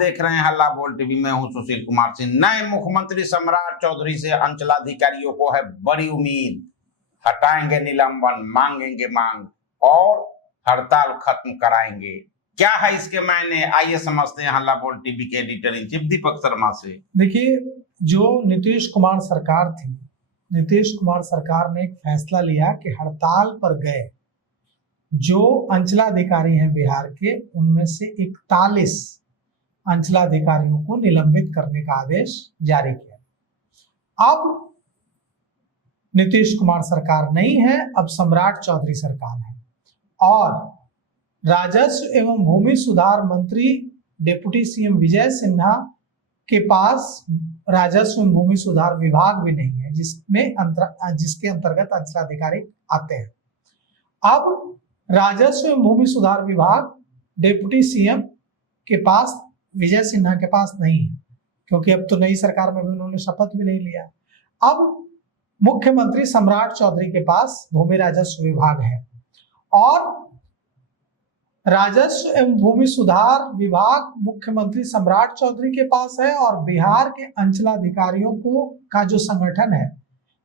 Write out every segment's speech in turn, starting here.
देख रहे हैं हल्ला बोल टीवी में, हूं सुशील कुमार सिंह। नए मुख्यमंत्री सम्राट चौधरी से अंचलाधिकारियों को है बड़ी उम्मीद। हटाएंगे निलंबन, मांगेंगे मांग और हड़ताल खत्म कराएंगे। क्या है इसके मायने, आइए समझते हैं हल्ला बोल टीवी के editor in chief Deepak Sharma से। देखिए, जो नीतीश कुमार सरकार थी, नीतीश कुमार सरकार ने एक फैसला लिया कि हड़ताल पर गए जो अंचलाधिकारी हैं बिहार के, उनमें से 41 अंचलाधिकारियों को निलंबित करने का आदेश जारी किया। अब नीतीश कुमार सरकार नहीं है, अब सम्राट चौधरी सरकार है और राजस्व एवं भूमि सुधार मंत्री डिप्टी सीएम विजय सिन्हा के पास राजस्व एवं भूमि सुधार विभाग भी नहीं है, जिसके अंतर्गत अंचलाधिकारी आते हैं। अब राजस्व एवं भूमि सुधार विभाग डिप्टी सीएम के पास, विजय सिन्हा के पास नहीं है, क्योंकि अब तो नई सरकार में भी उन्होंने शपथ भी नहीं लिया। अब मुख्यमंत्री सम्राट चौधरी के पास भूमि राजस्व विभाग है और राजस्व एवं भूमि सुधार विभाग मुख्यमंत्री सम्राट चौधरी के पास है और बिहार के अंचलाधिकारियों का जो संगठन है,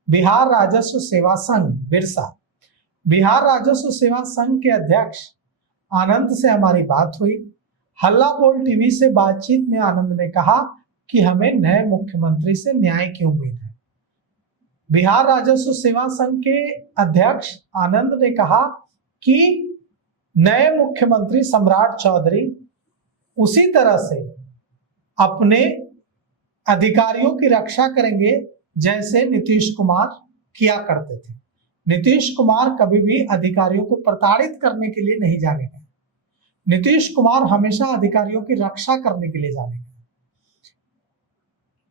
बिहार राजस्व सेवा संघ बिरसा, बिहार राजस्व सेवा संघ के अध्यक्ष आनंद से हमारी बात हुई। हल्ला बोल टीवी से बातचीत में आनंद ने कहा कि हमें नए मुख्यमंत्री से न्याय की उम्मीद है। बिहार राजस्व सेवा संघ के अध्यक्ष आनंद ने कहा कि नए मुख्यमंत्री सम्राट चौधरी उसी तरह से अपने अधिकारियों की रक्षा करेंगे जैसे नीतीश कुमार किया करते थे। नीतीश कुमार कभी भी अधिकारियों को प्रताड़ित करने के लिए नहीं जाने गए। नीतीश कुमार हमेशा अधिकारियों की रक्षा करने के लिए जाने गए।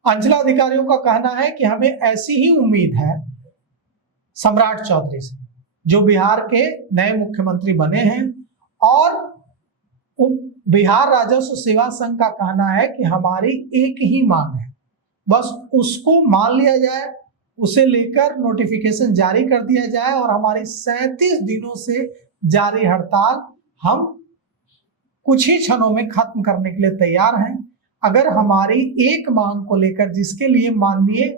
अंचलाधिकारियों का कहना है कि हमें ऐसी ही उम्मीद है सम्राट चौधरी से, जो बिहार के नए मुख्यमंत्री बने हैं, और बिहार राजस्व सेवा संघ का कहना है कि हमारी एक ही मांग है, बस उसको मान लिया जाए, उसे लेकर नोटिफिकेशन जारी कर दिया जाए और हमारी 37 दिनों से जारी हड़ताल हम कुछ ही क्षणों में खत्म करने के लिए तैयार हैं। अगर हमारी एक मांग को लेकर, जिसके लिए माननीय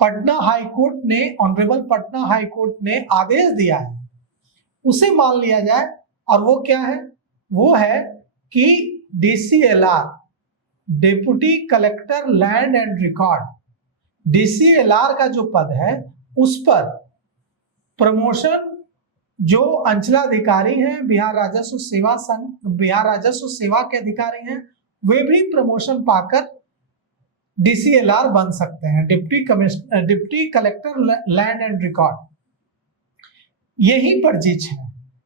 पटना हाई कोर्ट ने, ऑनरेबल पटना हाई कोर्ट ने आदेश दिया है, उसे मान लिया जाए। और वो क्या है? वो है कि DCLR, deputy collector land and record, DCLR का जो पद है उस पर प्रमोशन जो अंचलाधिकारी हैं, बिहार राजस्व सेवा संघ, बिहार राजस्व सेवा के अधिकारी हैं, वे भी प्रमोशन पाकर DCLR बन सकते हैं, deputy collector land and record. यही पर्जिच है।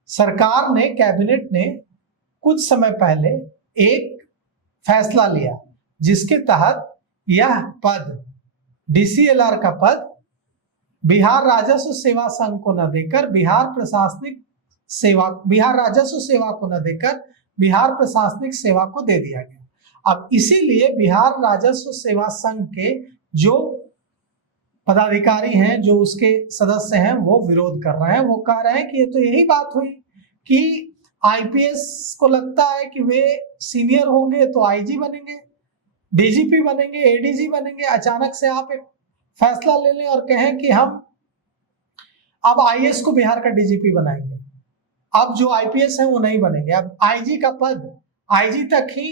सरकार ने, कैबिनेट ने कुछ समय पहले एक फैसला लिया जिसके तहत यह पद, DCLR का पद, बिहार राजस्व सेवा संघ को न देकर बिहार राजस्व सेवा को न देकर बिहार प्रशासनिक सेवा को दे दिया गया। अब इसीलिए बिहार राजस्व सेवा संघ के जो पदाधिकारी हैं, जो उसके सदस्य हैं, वो विरोध कर रहे हैं। वो कह रहे हैं कि ये तो यही बात हुई कि IPS को लगता है कि वे सीनियर होंगे तो IG बनेंगे, DGP बनेंगे, ADG बनेंगे। अचानक से आप एक फैसला ले लें और कहें कि हम अब IAS को बिहार का DGP बनाएंगे, अब जो IPS है वो नहीं बनेंगे। अब IG का पद, IG तक ही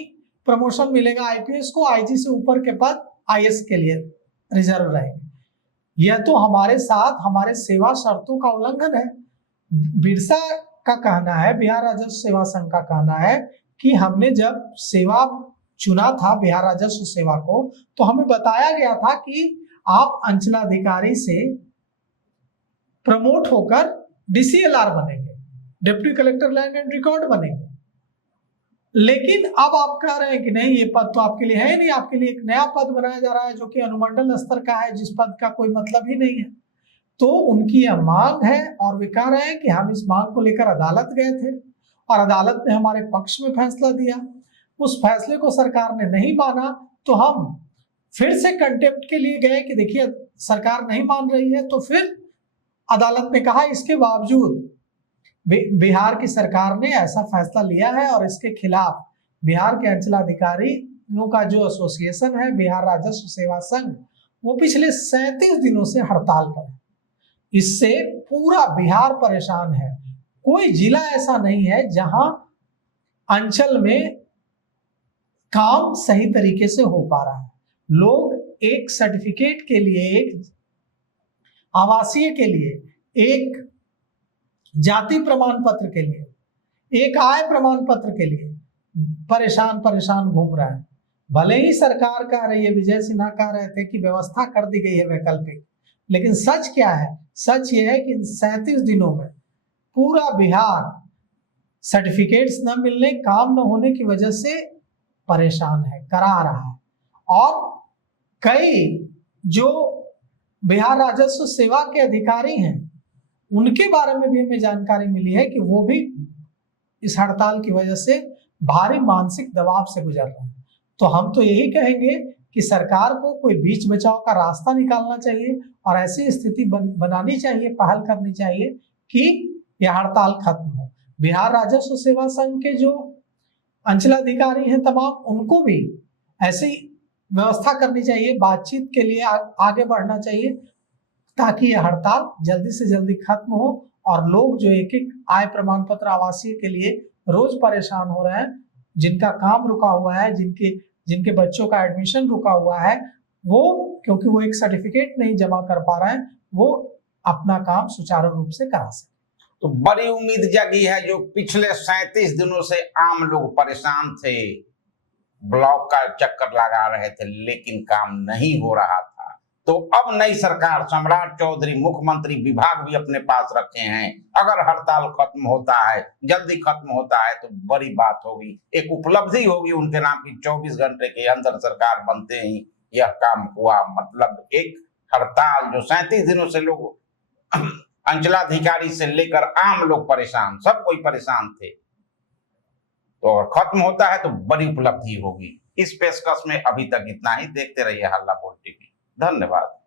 प्रमोशन मिलेगा, IPS को IG से ऊपर के पद IS के लिए रिजर्व रहेंगे। यह तो हमारे साथ हमारे सेवा शर्तों का उल्लंघन है। बिरसा का कहना है, बिहार राजस्व सेवा संघ का कहना है कि हमने जब सेवा चुना था बिहार राजस्व सेवा को, तो हमें बताया गया था कि आप अंचलाधिकारी से प्रमोट होकर DCLR बनेंगे, deputy collector land and record बनेंगे। लेकिन अब आप कह रहे हैं कि नहीं, ये पद तो आपके लिए है नहीं, आपके लिए एक नया पद बनाया जा रहा है जो कि अनुमंडल स्तर का है, जिस पद का कोई मतलब ही नहीं है। तो उनकी यह मांग है और वे कह रहे हैं कि हम इस मांग को लेकर अदालत गए थे और अदालत ने हमारे पक्ष में फैसला दिया। उस फैसले को सरकार ने नहीं माना तो हम फिर से कंटेम्प्ट के लिए गए कि देखिए सरकार नहीं मान रही है। तो फिर अदालत ने कहा इसके बावजूद बिहार की सरकार ने ऐसा फैसला लिया है और इसके खिलाफ बिहार के अंचलाधिकारी अधिकारियों का जो एसोसिएशन है बिहार राजस्व सेवा संघ, वो पिछले 37 दिनों से हड़ताल पर है। इससे पूरा बिहार परेशान है। कोई जिला ऐसा नहीं है जहां अंचल में काम सही तरीके से हो पा रहा है। लोग एक सर्टिफिकेट के लिए, एक आवासीय के लिए, एक जाति प्रमाण पत्र के लिए, एक आय प्रमाण पत्र के लिए परेशान घूम रहा है। भले ही सरकार कह रही है, विजय सिन्हा कह रहे थे कि व्यवस्था कर दी गई है वैकल्पिक, लेकिन सच क्या है? सच ये है कि इन 37 दिनों में पूरा बिहार सर्टिफिकेट्स न मिलने, काम न होने की वजह से परेशान है, करा रहा है। और कई जो बिहार राजस्व सेवा के अधिकारी हैं, उनके बारे में भी हमें जानकारी मिली है कि वो भी इस हड़ताल की वजह से भारी मानसिक दबाव से गुजर रहे हैं। तो हम तो यही कहेंगे कि सरकार को कोई बीच बचाव का रास्ता निकालना चाहिए और ऐसी स्थिति बनानी चाहिए, पहल करनी चाहिए कि यह हड़ताल खत्म हो। बिहार राजस्व सेवा संघ के जो अंचलाधिकारी हैं तमाम, उनको भी ऐसी व्यवस्था करनी चाहिए, बातचीत के लिए आगे बढ़ना चाहिए, ताकि यह हड़ताल जल्दी से जल्दी खत्म हो और लोग जो एक एक आय प्रमाण पत्र आवासीय के लिए रोज परेशान हो रहे हैं, जिनका काम रुका हुआ है, जिनके बच्चों का एडमिशन रुका हुआ है, वो क्योंकि वो एक सर्टिफिकेट नहीं जमा कर पा रहे हैं, वो अपना काम सुचारू रूप से करा सके। तो बड़ी उम्मीद जगी है। जो पिछले 37 दिनों से आम लोग परेशान थे, ब्लॉक का चक्कर लगा रहे थे, लेकिन काम नहीं हो रहा था, तो अब नई सरकार, सम्राट चौधरी मुख्यमंत्री विभाग भी अपने पास रखे हैं। अगर हड़ताल खत्म होता है, जल्दी खत्म होता है, तो बड़ी बात होगी, एक उपलब्धि होगी उनके नाम की। 24 घंटे के अंदर सरकार बनते ही यह काम हुआ। मतलब एक हड़ताल जो 37 दिनों से लोग अंचलाधिकारी से लेकर आम लोग परेशान, सब कोई परेशान थे, तो अगर खत्म होता है तो बड़ी उपलब्धि होगी। इस पेशकश में अभी तक इतना ही। देखते रहिए हल्ला बोल टीवी। धन्यवाद।